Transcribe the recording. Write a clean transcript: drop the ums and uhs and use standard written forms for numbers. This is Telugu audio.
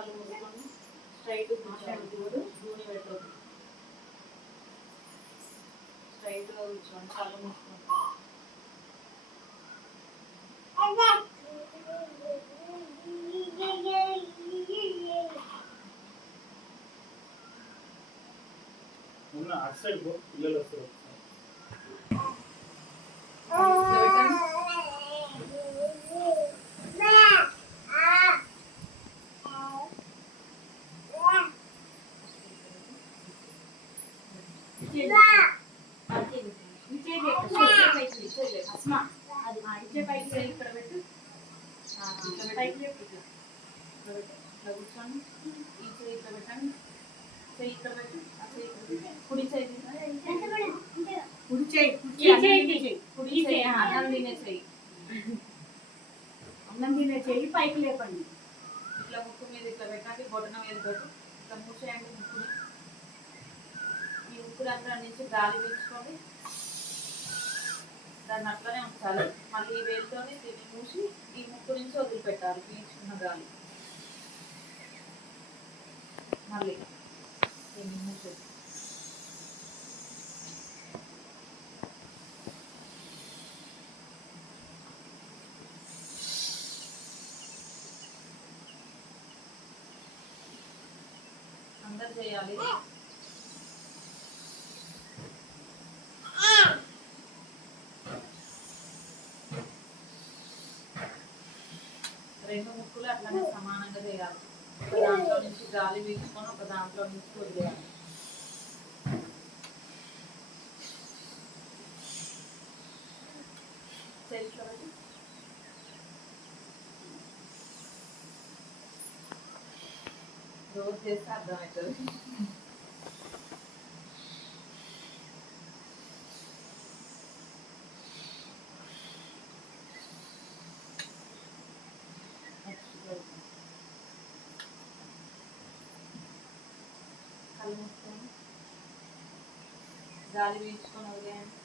కళ్ళు మూసుకొని స్ట్రైట్ కూర్చోండి. దూని పెట్టొద్దు. స్ట్రైట్గా కూర్చోండి, కళ్ళు మూసుకోండి. అటు సైడ్ పిల్లలు వస్తారు. ఇక్కడ పెట్టు, పైకి కూర్చోండి. ఈ చేయి ఇక్కడ పెట్టండి, చేయి ఇక్కడ పెట్టు, ఆ చేయి కుడి చేయి, కుడి చేయి, కుడి చేయి, అన్నం తినే చేయి, అన్నం తినే చేయి పైకి లేపండి. ఇట్లా ముక్కు మీద ఇట్లా పెట్టండి, బొట్టన మీద పెట్టు, ఇట్లా మూసేయండి ముక్కుని. ఈ ముక్కు రంధ్రం నుంచి గాలి పీల్చుకోండి, దాన్ని అట్లనే ఉంచాలి. మళ్ళీ ఈ వేలుతోని దీన్ని మూసి ఈ ముక్కు నుంచి వదిలిపెట్టాలి పీల్చుకున్న గాలి. మళ్ళీ దీన్ని మూసి అందరు చేయాలి. రెండు ముక్కులు అట్లనే సమానంగా చేయాలి. ఒక దాంట్లో నుంచి గాలి పీల్చుకొని ఒక దాంట్లో నుంచి వదిలేయాలి. చేయించబట్టి రోజు చేస్తే అర్థమవుతుంది. కళ్ళు మూసుకొని గాలి పీల్చుకొని వదిలేయండి.